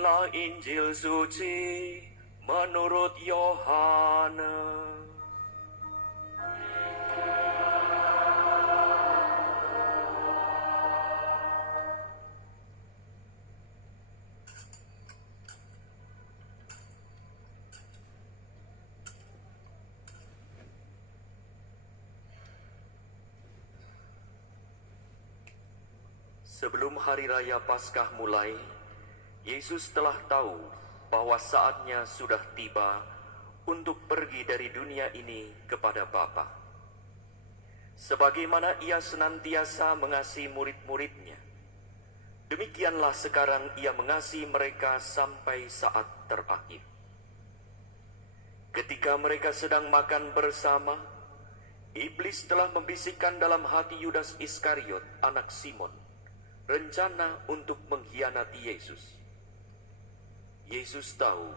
Inilah Injil suci menurut Yohanes. Sebelum hari raya Paskah mulai, Yesus telah tahu bahwa saatnya sudah tiba untuk pergi dari dunia ini kepada Bapa. Sebagaimana Ia senantiasa mengasihi murid-muridnya, demikianlah sekarang Ia mengasihi mereka sampai saat terakhir. Ketika mereka sedang makan bersama, iblis telah membisikkan dalam hati Yudas Iskariot, anak Simon, rencana untuk mengkhianati Yesus. Yesus tahu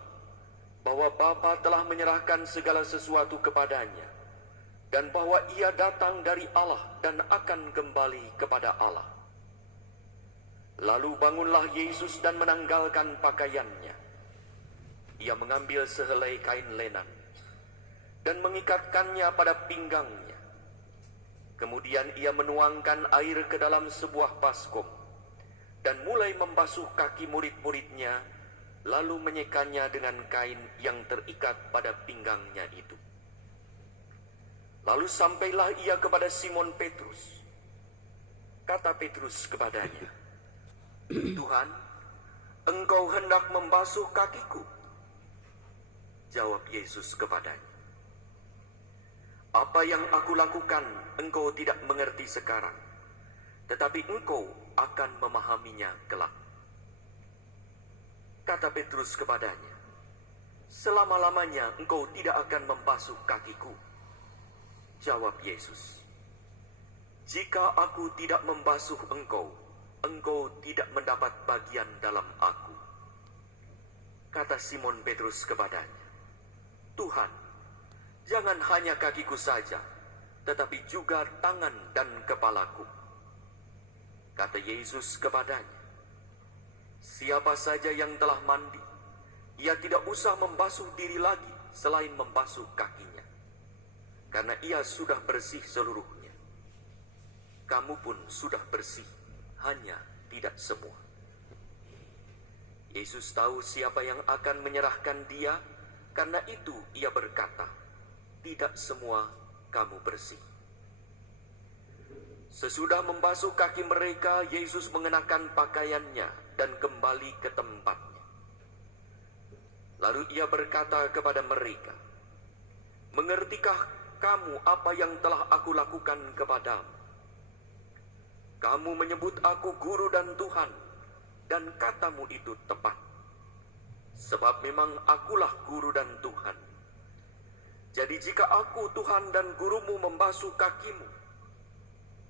bahwa Bapa telah menyerahkan segala sesuatu kepadanya dan bahwa Ia datang dari Allah dan akan kembali kepada Allah. Lalu bangunlah Yesus dan menanggalkan pakaiannya. Ia mengambil sehelai kain lenan dan mengikatkannya pada pinggangnya. Kemudian Ia menuangkan air ke dalam sebuah baskom dan mulai membasuh kaki murid-muridnya, lalu menyekanya dengan kain yang terikat pada pinggangnya itu. Lalu sampailah Ia kepada Simon Petrus. Kata Petrus kepadanya, "Tuhan, Engkau hendak membasuh kakiku?" Jawab Yesus kepadanya, "Apa yang aku lakukan engkau tidak mengerti sekarang, tetapi engkau akan memahaminya kelak." Kata Petrus kepadanya, "Selama-lamanya engkau tidak akan membasuh kakiku." Jawab Yesus, "Jika aku tidak membasuh engkau, engkau tidak mendapat bagian dalam aku." Kata Simon Petrus kepadanya, "Tuhan, jangan hanya kakiku saja, tetapi juga tangan dan kepalaku." Kata Yesus kepadanya, "Siapa saja yang telah mandi, ia tidak usah membasuh diri lagi selain membasuh kakinya, karena ia sudah bersih seluruhnya. Kamu pun sudah bersih, hanya tidak semua." Yesus tahu siapa yang akan menyerahkan Dia, karena itu Ia berkata, "Tidak semua kamu bersih." Sesudah membasuh kaki mereka, Yesus mengenakan pakaiannya dan kembali ke tempatnya. Lalu Ia berkata kepada mereka, "Mengertikah kamu apa yang telah aku lakukan kepadamu? Kamu menyebut aku guru dan Tuhan, dan katamu itu tepat. Sebab memang akulah guru dan Tuhan. Jadi jika aku Tuhan dan gurumu membasuh kakimu,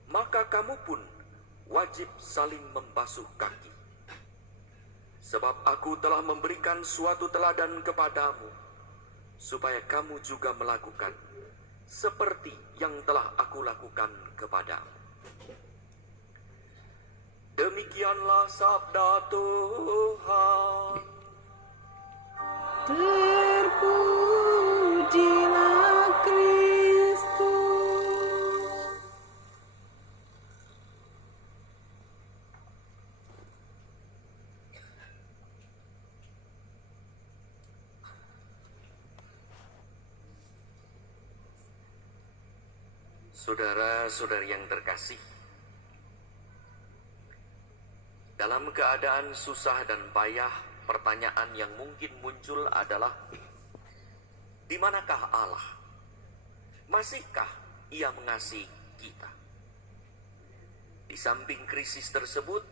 maka kamu pun wajib saling membasuh kaki. Sebab aku telah memberikan suatu teladan kepadamu, supaya kamu juga melakukan seperti yang telah aku lakukan kepadamu." Demikianlah sabda Tuhan. Terpujilah Kristus. Saudara-saudari yang terkasih, dalam keadaan susah dan payah, pertanyaan yang mungkin muncul adalah, di manakah Allah? Masihkah Ia mengasihi kita? Di samping krisis tersebut,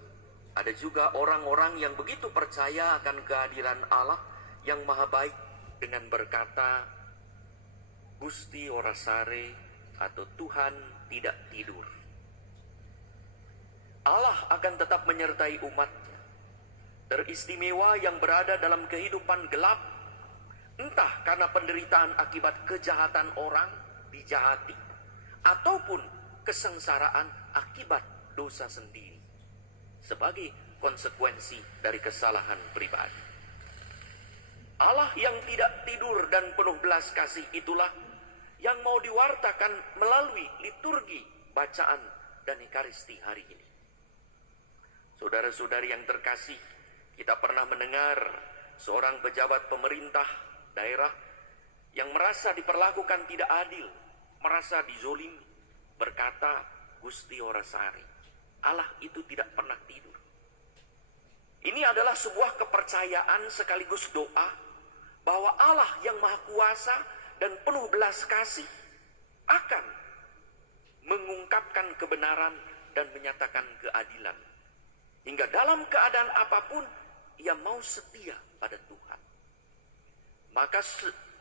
ada juga orang-orang yang begitu percaya akan kehadiran Allah yang maha baik dengan berkata, "Gusti ora sare," atau "Tuhan tidak tidur." Allah akan tetap menyertai umatnya, teristimewa yang berada dalam kehidupan gelap, entah karena penderitaan akibat kejahatan orang dijahati, ataupun kesengsaraan akibat dosa sendiri, sebagai konsekuensi dari kesalahan pribadi. Allah yang tidak tidur dan penuh belas kasih itulah yang mau diwartakan melalui liturgi, bacaan, dan Ekaristi hari ini. Saudara-saudari yang terkasih, kita pernah mendengar seorang pejabat pemerintah daerah yang merasa diperlakukan tidak adil, merasa dizolimi, berkata, Gusti Orasari, Allah itu tidak pernah tidur. Ini adalah sebuah kepercayaan sekaligus doa bahwa Allah yang Maha Kuasa dan penuh belas kasih akan mengungkapkan kebenaran dan menyatakan keadilan. Hingga dalam keadaan apapun, ia mau setia pada Tuhan. Maka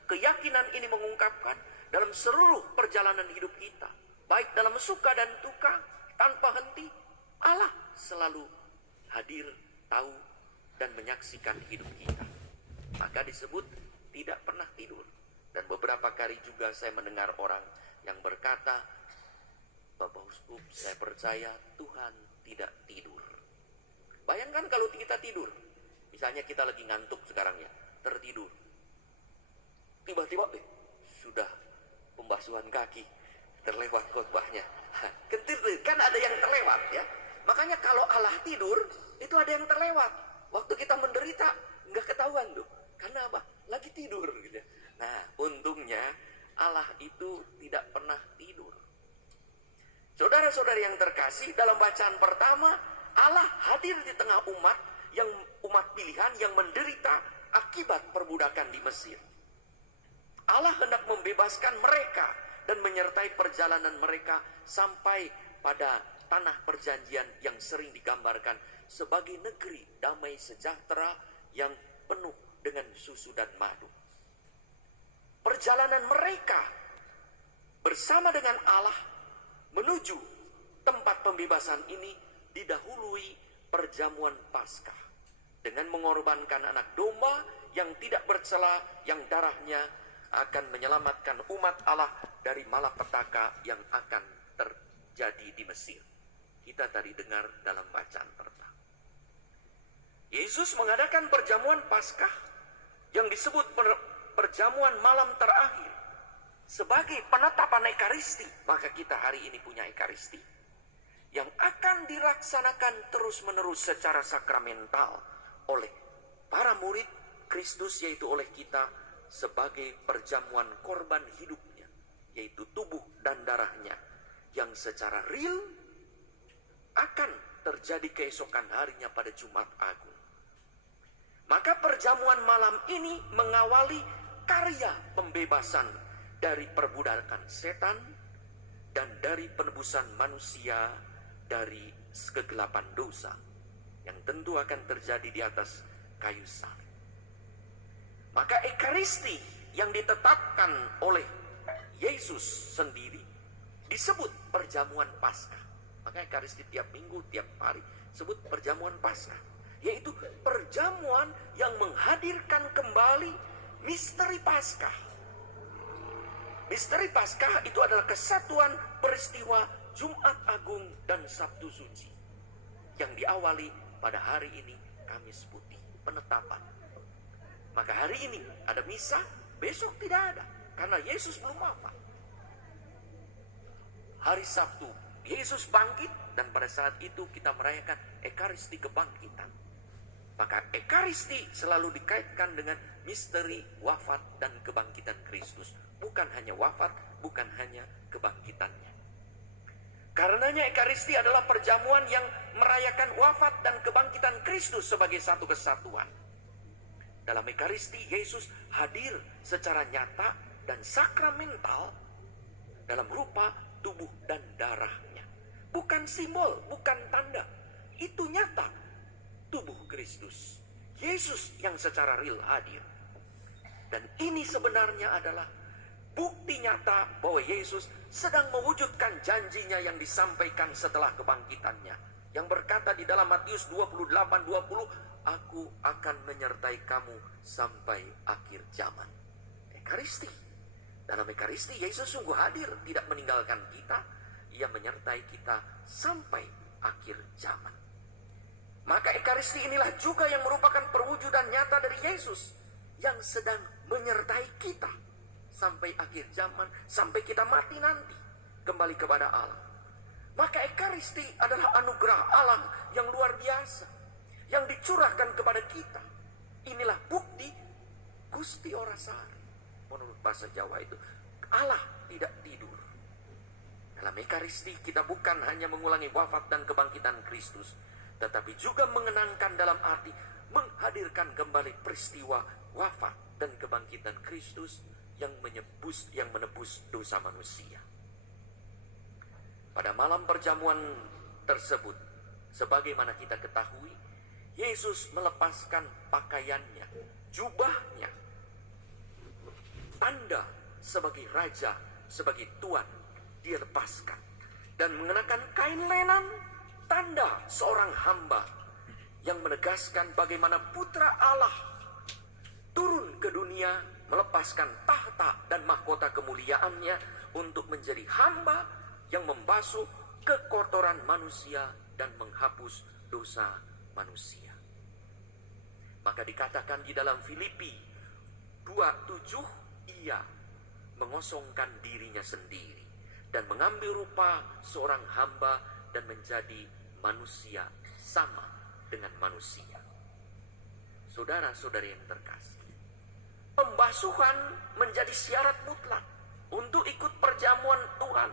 keyakinan ini mengungkapkan dalam seluruh perjalanan hidup kita, baik dalam suka dan duka, tanpa henti, Allah selalu hadir, tahu, dan menyaksikan hidup kita. Maka disebut tidak pernah tidur. Dan beberapa kali juga saya mendengar orang yang berkata, Bapak Uskup, saya percaya Tuhan tidak tidur. Bayangkan kalau kita tidur, misalnya kita lagi ngantuk sekarang ya, tertidur. Tiba-tiba, sudah pembasuhan kaki, terlewat khotbahnya. Kan ada yang terlewat ya. Makanya kalau Allah tidur, itu ada yang terlewat. Waktu kita menderita, nggak ketahuan tuh. Karena apa? Lagi tidur gitu. Nah, untungnya Allah itu tidak pernah tidur. Saudara-saudari yang terkasih, dalam bacaan pertama, Allah hadir di tengah umat pilihan yang menderita akibat perbudakan di Mesir. Allah hendak membebaskan mereka dan menyertai perjalanan mereka sampai pada tanah perjanjian yang sering digambarkan sebagai negeri damai sejahtera yang penuh dengan susu dan madu. Perjalanan mereka bersama dengan Allah menuju tempat pembebasan ini didahului perjamuan Paskah dengan mengorbankan anak domba yang tidak bercela, yang darahnya akan menyelamatkan umat Allah dari malapetaka yang akan terjadi di Mesir. Kita tadi dengar dalam bacaan pertama. Yesus mengadakan perjamuan Paskah yang disebut perjamuan malam terakhir sebagai penetapan Ekaristi. Maka kita hari ini punya Ekaristi yang akan dilaksanakan terus-menerus secara sakramental oleh para murid Kristus, yaitu oleh kita sebagai perjamuan korban hidupnya, yaitu tubuh dan darahnya, yang secara real akan terjadi keesokan harinya pada Jumat Agung. Maka perjamuan malam ini mengawali karya pembebasan dari perbudakan setan dan dari penebusan manusia dari kegelapan dosa yang tentu akan terjadi di atas kayu salib. Maka Ekaristi yang ditetapkan oleh Yesus sendiri disebut perjamuan Paskah. Maka Ekaristi tiap minggu, tiap hari sebut perjamuan Paskah, yaitu perjamuan yang menghadirkan kembali misteri Paskah. Misteri Paskah itu adalah kesatuan peristiwa Jumat Agung dan Sabtu Suci yang diawali pada hari ini, Kamis Putih, penetapan. Maka hari ini ada misa, besok tidak ada karena Yesus belum wafat. Hari Sabtu Yesus bangkit dan pada saat itu kita merayakan Ekaristi kebangkitan. Maka Ekaristi selalu dikaitkan dengan misteri wafat dan kebangkitan Kristus. Bukan hanya wafat, bukan hanya kebangkitannya. Karenanya Ekaristi adalah perjamuan yang merayakan wafat dan kebangkitan Kristus sebagai satu kesatuan. Dalam Ekaristi, Yesus hadir secara nyata dan sakramental dalam rupa tubuh dan darahnya. Bukan simbol, bukan tanda. Itu nyata tubuh Kristus. Yesus yang secara real hadir. Dan ini sebenarnya adalah bukti nyata bahwa Yesus sedang mewujudkan janjinya yang disampaikan setelah kebangkitannya. Yang berkata di dalam Matius 28:20, Aku akan menyertai kamu sampai akhir zaman. Ekaristi. Dalam Ekaristi Yesus sungguh hadir, tidak meninggalkan kita. Ia menyertai kita sampai akhir zaman. Maka Ekaristi inilah juga yang merupakan perwujudan nyata dari Yesus yang sedang menyertai kita sampai akhir zaman, sampai kita mati nanti kembali kepada Allah. Maka Ekaristi adalah anugerah Allah yang luar biasa yang dicurahkan kepada kita. Inilah bukti Gusti Ora Sari. Menurut bahasa Jawa itu, Allah tidak tidur. Dalam Ekaristi kita bukan hanya mengulangi wafat dan kebangkitan Kristus, tetapi juga mengenangkan dalam arti menghadirkan kembali peristiwa wafat dan kebangkitan Kristus yang menebus dosa manusia. Pada malam perjamuan tersebut, sebagaimana kita ketahui, Yesus melepaskan pakaiannya, jubahnya. Tanda sebagai raja, sebagai Tuhan, dia lepaskan. Dan mengenakan kain lenan, tanda seorang hamba yang menegaskan bagaimana putra Allah turun ke dunia, melepaskan tahta dan mahkota kemuliaannya untuk menjadi hamba yang membasuh kekotoran manusia dan menghapus dosa manusia. Maka dikatakan di dalam Filipi 2:7, ia mengosongkan dirinya sendiri dan mengambil rupa seorang hamba dan menjadi manusia sama dengan manusia. Saudara-saudari yang terkasih, pembasuhan menjadi syarat mutlak untuk ikut perjamuan Tuhan,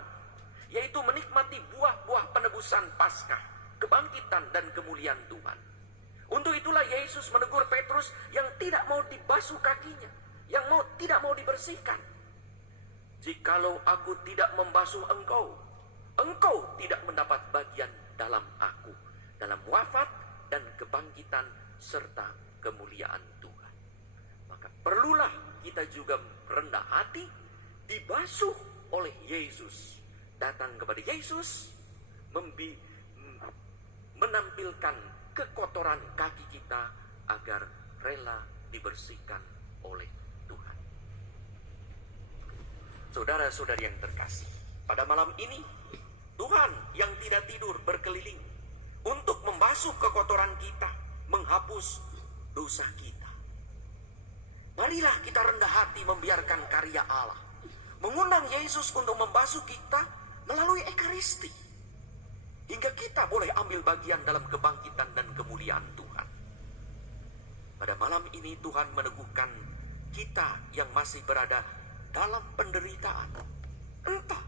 yaitu menikmati buah-buah penebusan Paskah, kebangkitan dan kemuliaan Tuhan. Untuk itulah Yesus menegur Petrus yang tidak mau dibasuh kakinya, yang tidak mau dibersihkan. Jikalau aku tidak membasuh engkau, engkau tidak mendapat bagian dalam aku, dalam wafat dan kebangkitan serta kemuliaan Tuhan. Maka perlulah kita juga rendah hati, dibasuh oleh Yesus. Datang kepada Yesus, menampilkan kekotoran kaki kita agar rela dibersihkan oleh Tuhan. Saudara-saudari yang terkasih, pada malam ini Tuhan yang tidak tidur berkeliling untuk membasuh kekotoran kita, menghapus dosa kita. Marilah kita rendah hati membiarkan karya Allah, mengundang Yesus untuk membasuh kita melalui Ekaristi, hingga kita boleh ambil bagian dalam kebangkitan dan kemuliaan Tuhan. Pada malam ini Tuhan meneguhkan kita yang masih berada dalam penderitaan, entah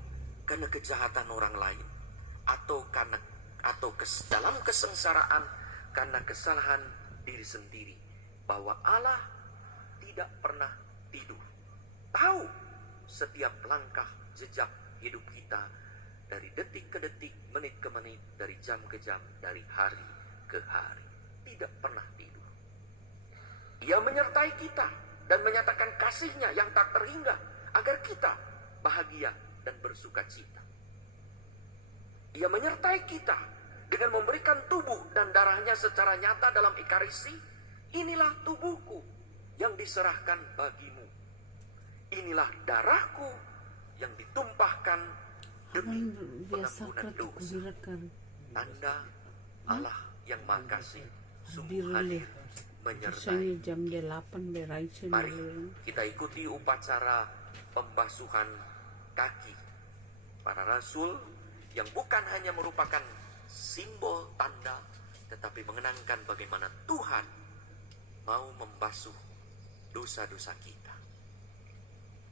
karena kejahatan orang lain atau dalam kesengsaraan karena kesalahan diri sendiri, bahwa Allah tidak pernah tidur, tahu setiap langkah jejak hidup kita dari detik ke detik, menit ke menit, dari jam ke jam, dari hari ke hari. Tidak pernah tidur. Ia menyertai kita dan menyatakan kasih-Nya yang tak terhingga agar kita bahagia dan bersuka cita. Ia menyertai kita dengan memberikan tubuh dan darah-Nya secara nyata dalam Ekaristi. Inilah tubuhku yang diserahkan bagimu. Inilah darahku yang ditumpahkan demi pengampunan dosa. Tanda Allah yang Maha Kasih sungguh hadir menyertai. Mari kita ikuti upacara pembasuhan kaki para rasul yang bukan hanya merupakan simbol tanda, tetapi mengenangkan bagaimana Tuhan mau membasuh dosa-dosa kita.